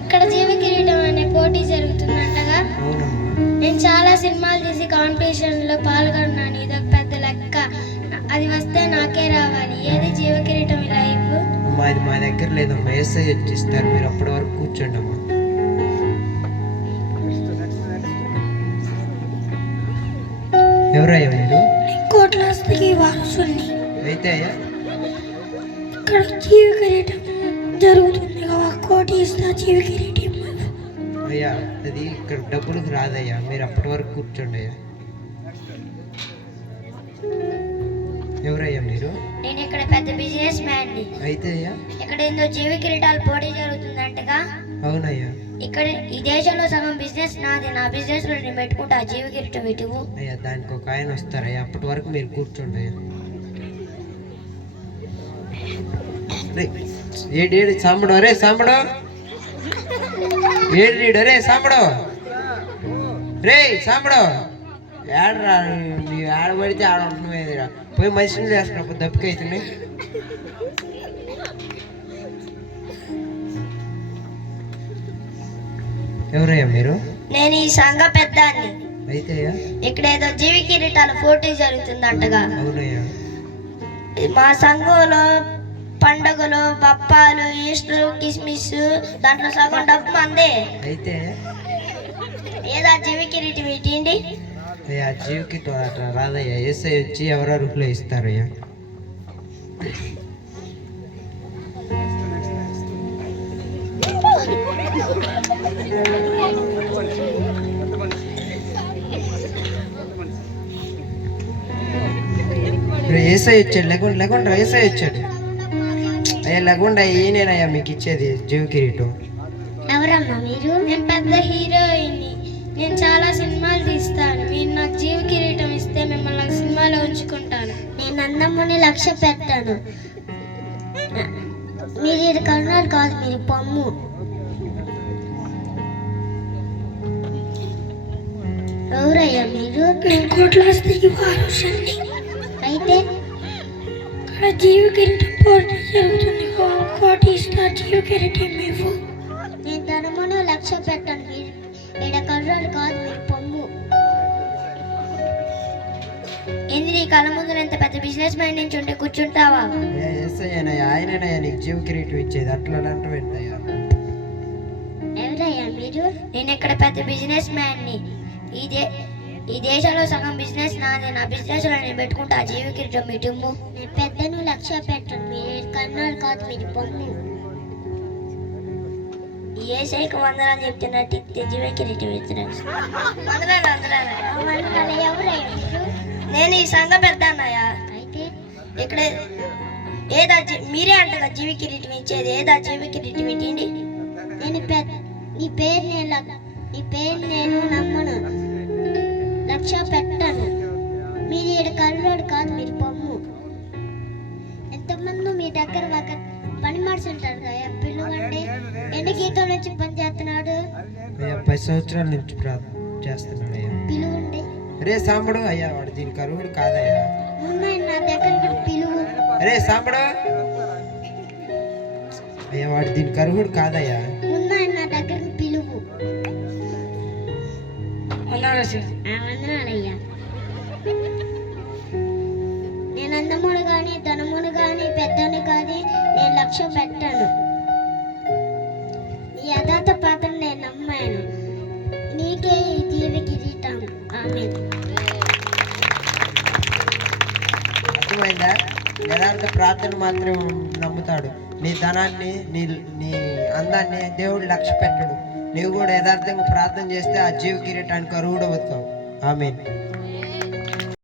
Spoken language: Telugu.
ఇక్కడ జీవ కిరీటం అనే పోటీ జరుగుతుందంటగా. నేను చాలా సినిమాలు తీసి కాంపిటీషన్ లో పాల్గొన్నాను. ఇదొక పెద్ద లెక్క. అది వస్తే నాకే రావాలి. ఏది జీవ కిరీటం ఇలా ఇవ్వు. అది మా దగ్గర లేదమ్మా. ఎస్ఐ ఇస్తారు, మీరు అప్పటి వరకు కూర్చోండి అమ్మా. ఎవరయ్యా మీరు? కోట్లాస్తికి వారసుని. అయితే అయ్యా ఇక్కడ జీవ కిరీటం జరుగుతుంది. కోటి ఇస్తా జీవ కిరీటం. అయ్యా అది ఇక్కడ డబ్బులకు రాదయ్యా, మీరు అప్పటి వరకు కూర్చోండి అయ్యా. ఎవరయ్యా మీరు? నేను ఇక్కడ పెద్ద బిజినెస్ మ్యాన్ ని. అయితే అయ్యా ఇక్కడ ఏందో జీవ కిరీటాల పోటీ జరుగుతుందంటగా. అవునయ్యా. ఇక్కడ ఈ దేశంలో సగం బిజినెస్ నాది. నా బిజినెస్ లో నేను పెట్టుకుంటా జీవ కిరీటం. ఇటువు అయ్యా దానికి ఒక ఆయన వస్తారయ్యా, అప్పటి వరకు మీరు కూర్చోండి అయ్యా. ఏడు సాంబడు, అరే సాంబడు, ఏడు రే సాంబడు, రే సాంబడు, ఏడరా నీవు ఆడ పడితే ఆడ ఉంటున్నాయిరా. పోయి మనిషిని వేసుకున్నప్పుడు దప్పికైతుంది. ఎవరయ్యా మీరు? నేను ఈ సంఘ పెద్దాన్ని. అయితే ఇక్కడ ఏదో జీవ కిరీటాల పోటీ జరుగుతుందంటగా. అవునయ్యా. మా సంఘంలో పండుగలు, పప్పాలు, ఈస్టర్, కిస్మిస్, దాంట్లో సగం డబ్బు మందే. అయితే ఏదా జీవ కిరీటం ఇటీండి. అయ్యా జీవ కిరీటం అట్లా రాదయ్యా. ఏసై వచ్చి ఎవరో రూపులో ఇస్తారయ్యా. ఏసై వచ్చాడు. లేకుండా ఏసై వచ్చాడు. అయ్యా లేకుండా ఈయనేనయ్యా మీకు ఇచ్చేది జీవ కిరీటం. ఎవరమ్మా మీరు? నేను పెద్ద హీరోయిన్ని. నేను చాలా సినిమాలు తీస్తాను. మీరు నాకు జీవ కిరీటం ఇస్తే మిమ్మల్ని సినిమాలో ఉంచుకుంటాను. నేను అన్నమ్మని లక్ష్య పెట్టాను. మీరు ఇది కరుణాలు కాదు, మీరు పమ్ము. ఎవరయ్యా మీరు? కోట్లాస్తికి వారసుని. అయితే జీవ కిరీటం పోటీ జరుగుతుంది. కోటి ఇస్తా జీవ కిరీటం ఇవ్వు. నేను ధనమును లక్ష్య పెట్టాను. మీరు ఈడ కర్రాలు కాదు, మీరు పొమ్ము. ఏంది నీ కళ్ళ ముందు ఎంత పెద్ద బిజినెస్ మ్యాన్ నుంచి ఉంటే కూర్చుంటావా? ఆయననయ్యా నీకు జీవ కిరీటం ఇచ్చేది. అట్లా అంటయ్యా. ఎవరయ్యా మీరు? నేను ఇక్కడ పెద్ద బిజినెస్ మ్యాన్ ని. ఈ దేశంలో సగం బిజినెస్ నాది. నా బిజినెస్ లో నేను పెట్టుకుంటా జీవ కిరీటం. మీ టుమ్ము. నేను పెద్దను లక్ష్య పెట్టను. మీరు కన్నాలు కాదు, మీరు పొమ్ము. ఏ సైకి వందనాలు చెప్తున్నట్టు జీవ కిరీటం ఇస్తున్నాను. ఎవరయ్యా మీరు? నేను ఈ సంఘ పెద్ద అన్నయ్యా. అయితే ఇక్కడ ఏదా మీరే అంటగా జీవ కిరీటం ఇచ్చేది. ఏదా జీవ కిరీటం ఇటండి. నేను నీ పేరు నేను నమ్మను, లక్ష్య పెట్టాను. మీరు ఈడ కర్రోడు కాదు, మీరు పొమ్ము. ఎంతమంది మీ దగ్గర ఒక పని మనిషి ఉంటారు కదా, పిల్లవండి. ఎన్ని గీతం నుంచి పని చేస్తున్నాడు? 10 సంవత్సరాల నుంచి చేస్తున్నాడు అయ్యా. పిలువండి. అరే సాంబడు, అయ్యా వాడు దీని కరువుడు కాదయ్యా. నా దగ్గర పిలువు. అరే సాంబడు, అయ్యా వాడు దీని కరువుడు కాదయ్యా. నా దగ్గర పిలువు. వందనాలయ్యా. నేను అందముడు గాని ధనముడు గాని పెద్దను కాని నేను లక్ష్య పెట్టాను. నీ యథార్థ పాత్ర నేను నమ్మాను. నీకే ఈ జీవ కిరీటం. ఆమేన్. అర్థమైందా? యథార్థ ప్రార్థన మాత్రం నమ్ముతాడు. నీ ధనాన్ని నీ అందాన్ని దేవుడు లక్ష్య పెట్టడు. నీవు కూడా యథార్థంగా ప్రార్థన చేస్తే ఆ జీవ కిరీటానికి అర్హుడు అవుతావు. ఆమేన్.